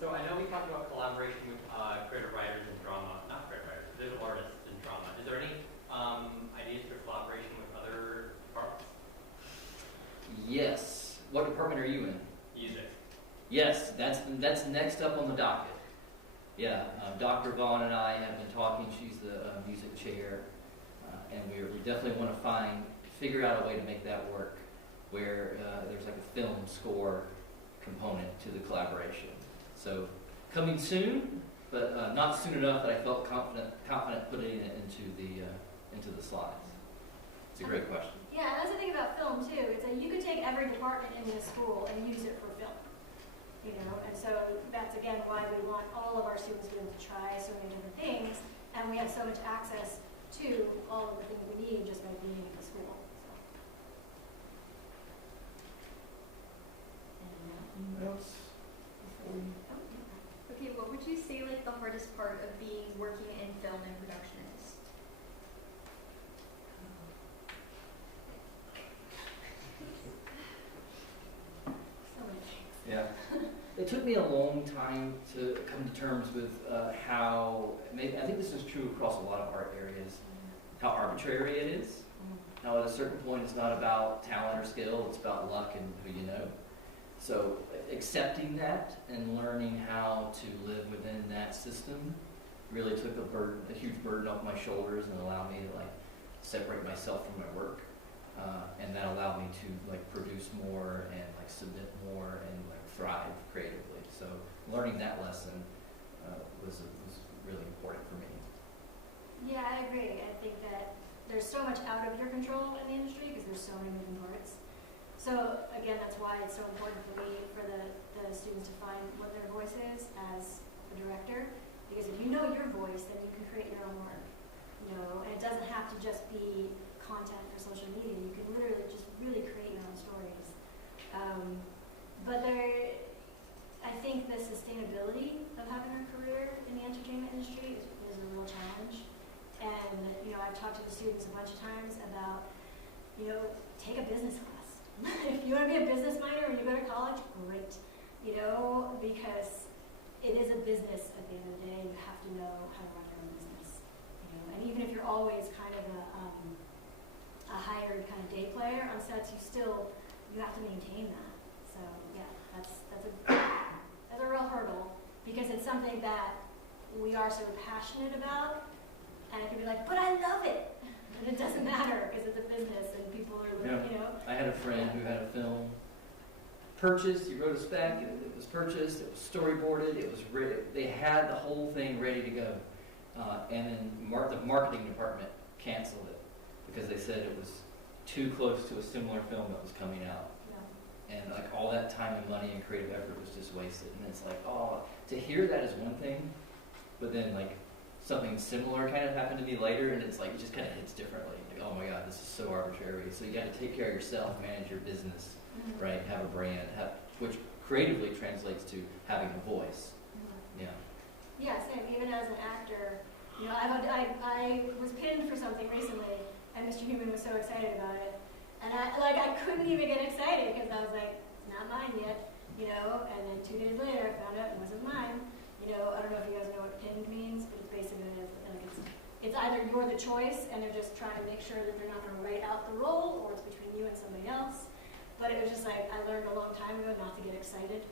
So I know we talked about collaboration with creative writers in drama, not creative writers, visual artists in drama. Is there any ideas for collaboration with other departments? Yes. What department are you in? Music. Yes, that's next up on the docket. Yeah, Dr. Vaughn and I have been talking. She's the music chair, and we definitely want to figure out a way to make that work, where there's like a film score component to the collaboration. So coming soon, but not soon enough that I felt confident putting it into the slides. It's a great question. yeah, and that's the thing about film too. It's like you could take every department in the school and use it for film. You know, and so that's again why we want all of our students to be able to try so many different things, and we have so much access to all of the things we need just by being in the school. What else? Okay, what would you say like the hardest part of working in film and production is? So many things. Yeah. It took me a long time to come to terms with how, I think this is true across a lot of art areas, how arbitrary it is. How at a certain point it's not about talent or skill, it's about luck and who you know. So accepting that and learning how to live within that system really took a huge burden off my shoulders and allowed me to like separate myself from my work. And that allowed me to like produce more and like submit more and like thrive creatively. So learning that lesson was really important for me. Yeah, I agree. I think that there's so much out of your control in the industry because there's so many moving parts. So again, that's why it's so important for me, for the students to find what their voice is as a director. Because if you know your voice, then you can create your own work. You know, and it doesn't have to just be content for social media. You can literally just really create your own stories. But I think the sustainability of having a career in the entertainment industry is a real challenge. And you know, I've talked to the students a bunch of times about, you know, take a business class. If you want to be a business minor when you go to college, great. You know, because it is a business at the end of the day. You have to know how to run your own business. You know, and even if you're always kind of a hired kind of day player on sets, you have to maintain that. So yeah, that's a real hurdle because it's something that we are so passionate about, and it can be like, but I love it, and it doesn't matter because it's a business and people are, you know. I had a friend who had a film purchased. He wrote a spec. It was purchased. It was storyboarded. It was ready. They had the whole thing ready to go, and then the marketing department canceled it because they said it was too close to a similar film that was coming out. Yeah. And like all that time and money and creative effort was just wasted. And it's like, oh, to hear that is one thing, but then like something similar kind of happened to me later, and it's like it just kind of hits differently. Like, oh my God, this is so arbitrary. So you got to take care of yourself, manage your business, right? Have a brand, which creatively translates to having a voice. Yeah. Yeah, same. Even as an actor, you know, I was pinned for something recently, and Mr. Human was so excited about it, and I couldn't even get excited because I was like, it's not mine yet, you know. And then 2 days later, I found out it wasn't mine. You know, I don't know if you guys know what pinned means, but it's basically like it's either you're the choice, and they're just trying to make sure that they're not going to write out the role, or it's between you and somebody else. But it was just like I learned a long time ago not to get excited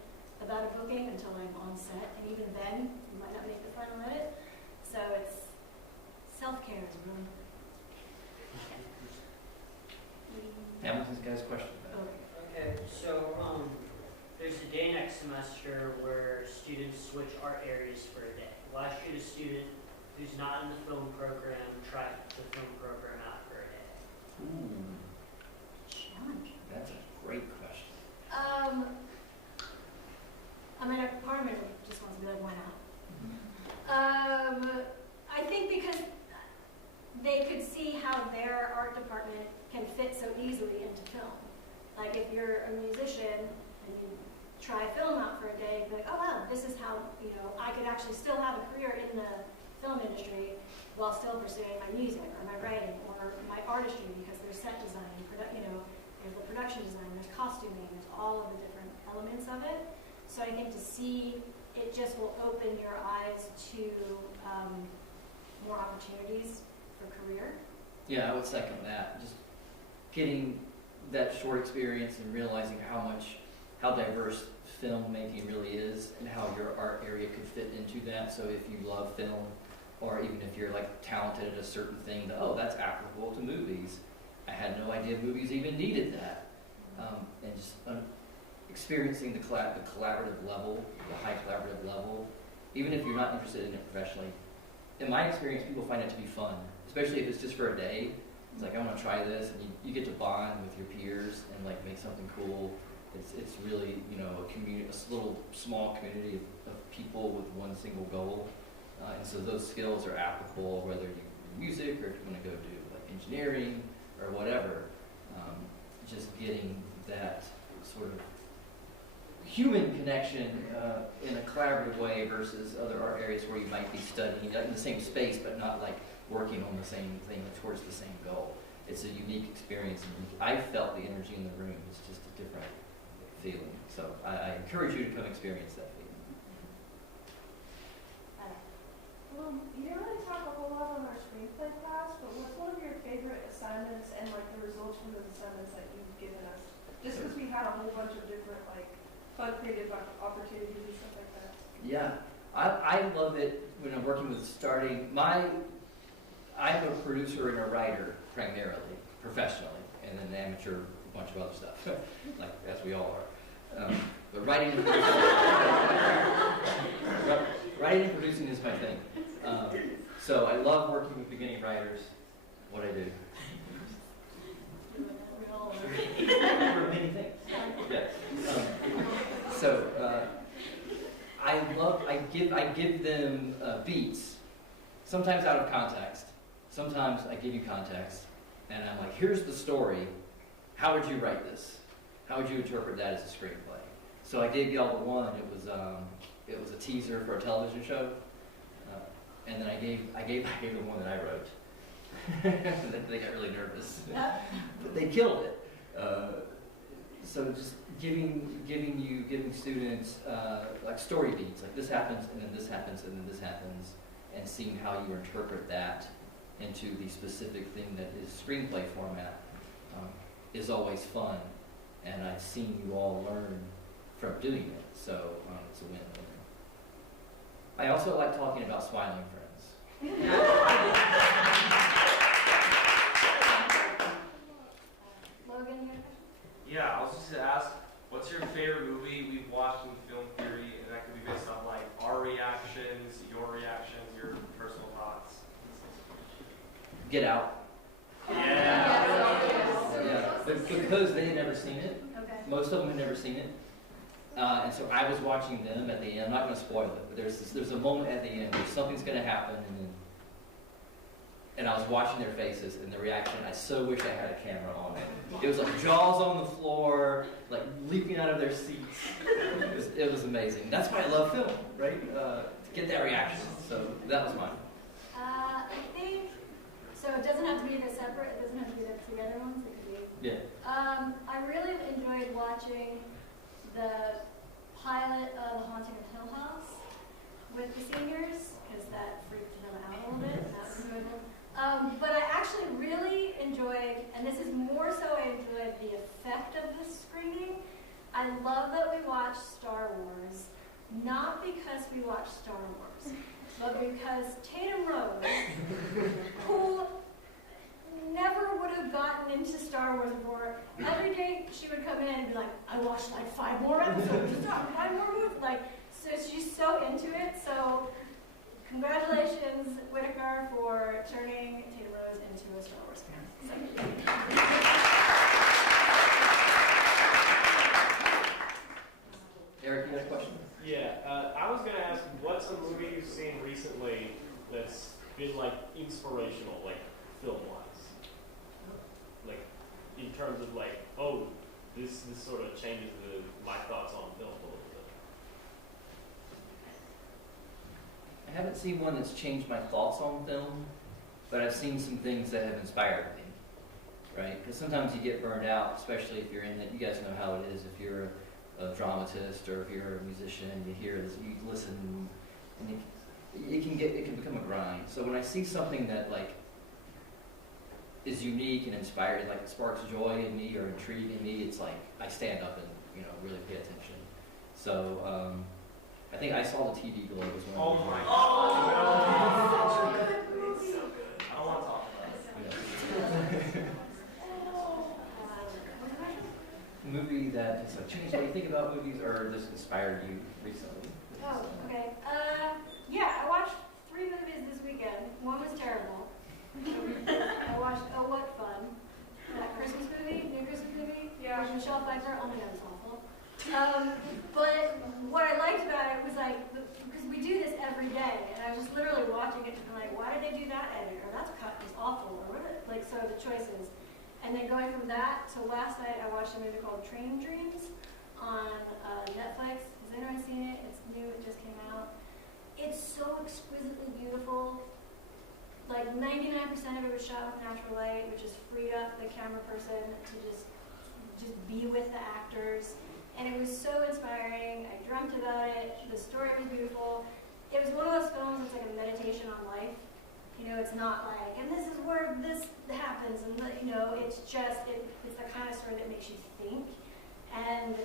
about a booking until I'm on set, and even then, you might not make the final edit. So it's Self-care is really important. Hamilton's got his question. Okay, so there's a day next semester where students switch art areas for a day. Why should a student who's not in the film program try the film program out for a day? Ooh, Challenge. that's a great question. I mean, part of me just wants to be like, why not? I think because they could see how their art department can fit so easily into film. Like if you're a musician and you try film out for a day, you'd be like, oh wow, this is how, you know, I could actually still have a career in the film industry while still pursuing my music or my writing or my artistry, because there's set design, you know, there's the production design, there's costuming, there's all of the different elements of it. So I think to see it just will open your eyes to more opportunities for career. Yeah, I would second that. Just getting that short experience and realizing how diverse filmmaking really is and how your art area could fit into that. So if you love film, or even if you're like talented at a certain thing, oh, that's applicable to movies. I had no idea movies even needed that. And just experiencing the collaborative level, the high collaborative level, even if you're not interested in it professionally. In my experience, people find it to be fun, especially if it's just for a day. It's like, I want to try this, and you get to bond with your peers and like make something cool. It's really, you know, a little small community of people with one single goal. And so those skills are applicable whether you do music or if you want to go do like engineering or whatever. Just getting that sort of human connection in a collaborative way versus other art areas where you might be studying in the same space but not like working on the same thing towards the same goal. It's a unique experience, and I felt the energy in the room. It's just a different feeling. So I encourage you to come experience that feeling. You didn't really talk a whole lot on our screenplay class, but what's one of your favorite assignments and like the results from those assignments that you've given us? Just because we had a whole bunch of different like fun creative opportunities and stuff like that. Yeah, I love it when I'm working with I'm a producer and a writer primarily, professionally, and then an amateur, a bunch of other stuff, like as we all are. But writing and producing is my thing. So I love working with beginning writers. What I do. For many things. Yes. I give them beats, sometimes out of context. Sometimes I give you context, and I'm like, here's the story. How would you write this? How would you interpret that as a screenplay? So I gave y'all the one. It was a teaser for a television show, and then I gave them one that I wrote. They got really nervous, but they killed it. So just giving students like story beats, like this happens, and then this happens, and then this happens, and seeing how you interpret that into the specific thing that is screenplay format is always fun, and I've seen you all learn from doing it, so it's a win-win. I also like talking about smiling friends. Logan, you have a question? Yeah, I was just going to ask, what's your favorite movie we've watched in film theory, and that could be based on like our reactions, your personal thoughts? Get Out. Yeah, but because they had never seen it, most of them had never seen it, and so I was watching them at the end. I'm not going to spoil it, but there's a moment at the end where something's going to happen, and I was watching their faces and the reaction. I so wish I had a camera on it. It was like jaws on the floor, like leaping out of their seats. It was amazing. That's why I love film, right? To get that reaction. So that was mine. I think, so it doesn't have to be the separate, it doesn't have to be the together ones, it could be. Yeah. I really enjoyed watching the pilot of The Haunting of Hill House with the seniors, because that freaked them out a little bit, and that was enjoyable. But I actually really enjoyed, and this is more so I enjoyed the effect of the screening. I love that we watched Star Wars, not because we watched Star Wars, but because Tatum Rose, who never would have gotten into Star Wars before, every day she would come in and be like, I watched like 5 more episodes, 5 more movies. Like, so she's so into it. So congratulations, Whitaker, for turning Tatum Rose into a Star Wars fan. Eric, you got a question? Yeah, I was gonna ask, what's a movie you've seen recently that's been like inspirational, like film-wise? Like, in terms of like, oh, this sort of changes my thoughts on film a little bit. I haven't seen one that's changed my thoughts on film, but I've seen some things that have inspired me, right? Because sometimes you get burned out, especially if you're in it. You guys know how it is if you're a dramatist or if you're a musician, you hear this, you listen, and it can become a grind. So when I see something that like is unique and inspired, like sparks joy in me or intrigue in me, it's like I stand up and really pay attention. So I think I saw the TV Globe was one of Oh the my God. So good. I don't want to talk about it. Movie that has changed what you think about movies or just inspired you recently? Oh, okay. Yeah, I watched 3 movies this weekend. One was terrible. I watched Oh What Fun, that Christmas movie, new Christmas movie. Yeah. With Michelle Pfeiffer. Oh my God, it's awful. But what I liked about it was like, because we do this every day, and I was just literally watching it and like, why did they do that edit? Or that's cut is awful, or what? Like, so the choices. And then going from that to last night, I watched a movie called Train Dreams on Netflix. Has anyone seen it? It's new, it just came out. It's so exquisitely beautiful. Like 99% of it was shot with natural light, which has freed up the camera person to just be with the actors. And it was so inspiring. I dreamt about it. The story was beautiful. It was one of those films that's like a meditation on life. It's not like, and this is where this happens, and it's just, it's the kind of story that makes you think. And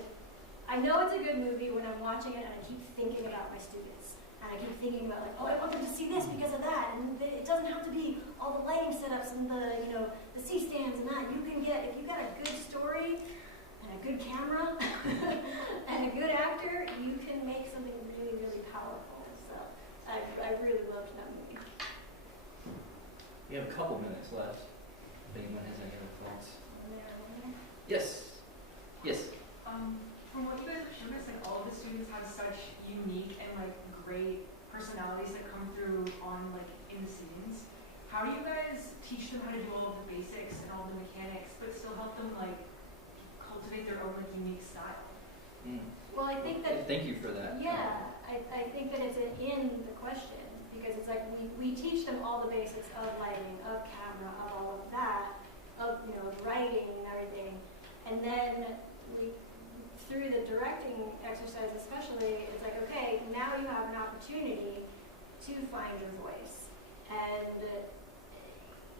I know it's a good movie when I'm watching it and I keep thinking about my students. And I keep thinking about like, oh, I want them to see this because of that. And it doesn't have to be all the lighting setups and the C-stands and that. You can get, if you've got a good story and a good camera and a good actor, you can make something really, really powerful. So I really loved that movie. We have a couple minutes left. If anyone has any other thoughts. Yes. Yes. From what you guys have shown us, like all of the students have such unique and like great personalities that come through on like in the scenes. How do you guys teach them how to do all of the basics and all the mechanics, but still help them like cultivate their own like unique style? Well, I think that. Thank you for that. Yeah, I think that it's in the question. Because it's like we teach them all the basics of lighting, of camera, of all of that, of writing and everything, and then through the directing exercise especially, it's like, okay, now you have an opportunity to find your voice, and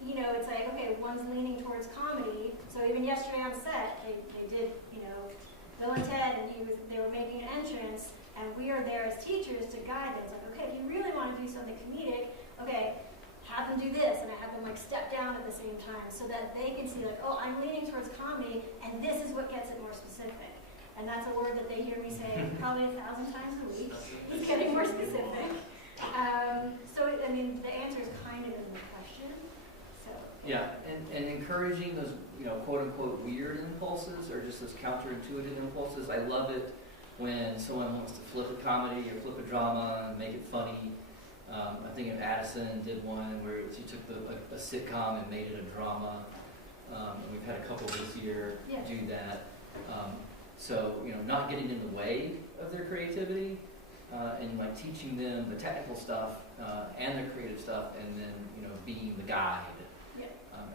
it's like, okay, one's leaning towards comedy, so even yesterday on set they did Bill and Ted, and they were making an entrance. And we are there as teachers to guide them. It's like, okay, if you really want to do something comedic, okay, have them do this, and I have them like step down at the same time so that they can see like, oh, I'm leaning towards comedy, and this is what gets it more specific. And that's a word that they hear me say probably 1,000 times a week. It's getting more specific. So the answer is kind of in the question. So yeah, and encouraging those quote unquote weird impulses or just those counterintuitive impulses. I love it when someone wants to flip a comedy or flip a drama and make it funny. I think Addison did one where she took a sitcom and made it a drama. And we've had a couple this year do that. So not getting in the way of their creativity and like teaching them the technical stuff and the creative stuff, and then being the guide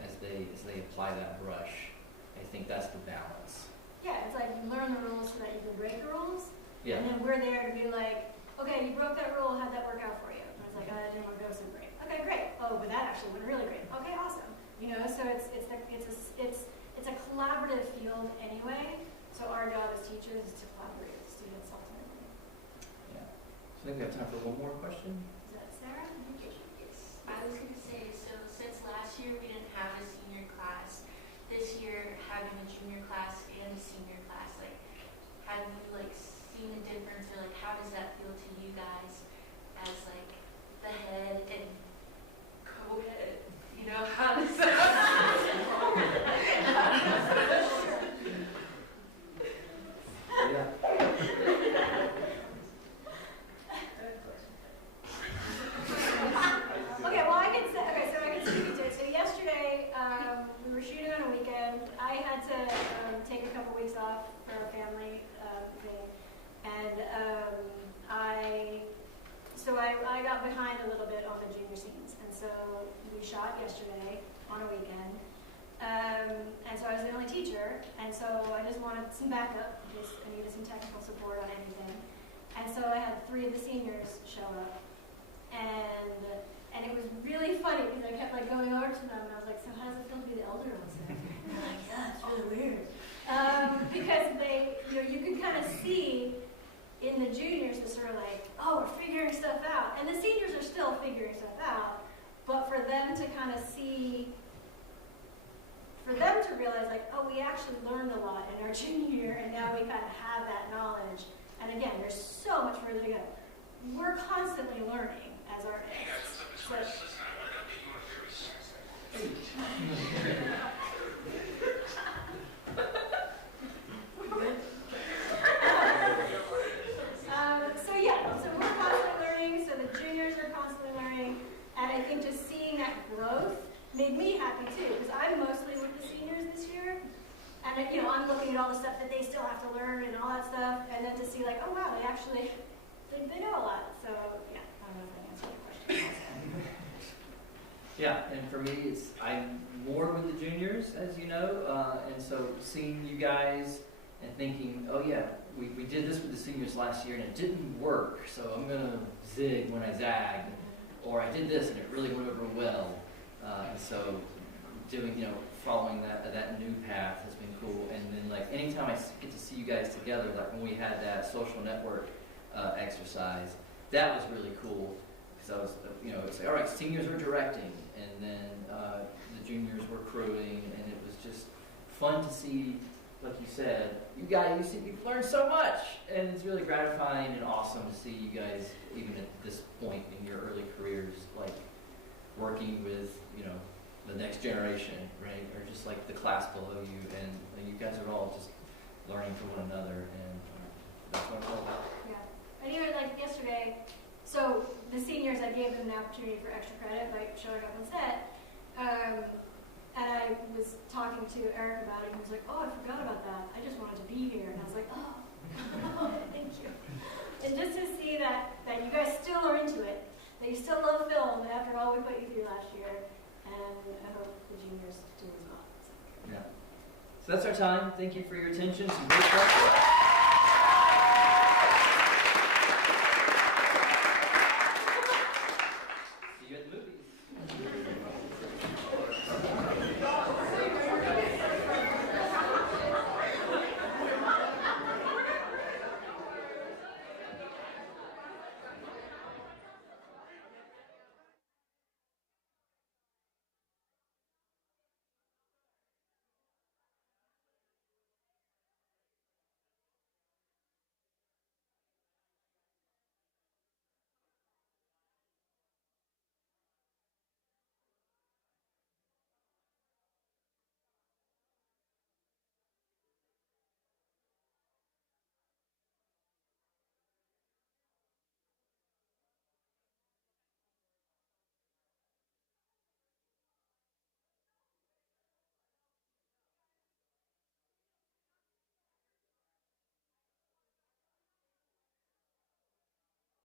as they apply that brush. I think that's the balance. Yeah, it's like you learn the rules so that you can break the rules. Yeah. And then we're there to be like, okay, you broke that rule, how'd that work out for you? And it's like, oh, that didn't work out so great. Okay, great. Oh, but that actually went really great. Okay, awesome. So it's a collaborative field anyway. So our job as teachers is to collaborate with students ultimately. Yeah. So I think we have time for one more question. Is that I was going to say, so since last year we didn't have a senior class, this year having a junior class and a senior class, like, have you like seen a difference, or like how does that feel to you guys as like the head and co-head? You know, how does Yeah. Okay, well, I can say, so I can speak to it. So yesterday, we were shooting on a weekend. I had to take a couple weeks off for a family thing, and I got behind a little bit on the junior scenes, and so we shot yesterday on a weekend. And so I was the only teacher, and so I just wanted some backup because I needed some technical support on anything. And so I had 3 of the seniors show up, and it was really funny because I kept like going over to them, and I was like, "So how does it feel to be the elder on set?" And they're like, "Yeah, it's really weird," because they, you could kind of see in the juniors the sort of like, "Oh, we're figuring stuff out," and the seniors are still figuring stuff out, but for them to kind of see. For them to realize, like, oh, we actually learned a lot in our junior year, and now we kind of have that knowledge. And again, there's so much further to go. We're constantly learning as artists. So we're constantly learning. So the juniors are constantly learning, and I think just seeing that growth made me happy too, because I'm mostly with the seniors this year, and I'm looking at all the stuff that they still have to learn and all that stuff, and then to see like, oh wow, they know a lot. So yeah, I don't know if I answered your question. Yeah, and for me, I'm more with the juniors, as you know, and so seeing you guys and thinking, oh yeah, we did this with the seniors last year and it didn't work, so I'm gonna zig when I zag, or I did this and it really went over well. And so doing, following that new path has been cool. And then like anytime I get to see you guys together, like when we had that social network exercise, that was really cool. Because I was, it's like, all right, seniors are directing, and then the juniors were crewing, and it was just fun to see, like you said, you've learned so much, and it's really gratifying and awesome to see you guys, even at this point in your early careers, like working with, the next generation, right? Or just like the class below you, and you guys are all just learning from one another, and that's what it's all about. Yeah. And even like yesterday, so the seniors, I gave them an opportunity for extra credit by showing up on set. And I was talking to Eric about it, and he was like, "Oh, I forgot about that. I just wanted to be here." And I was like, "Oh, thank you." And just to see that you guys still are into it, that you still love film after all we put you through last year, and I hope the juniors do as well. Yeah. So that's our time. Thank you for your attention. Some great questions.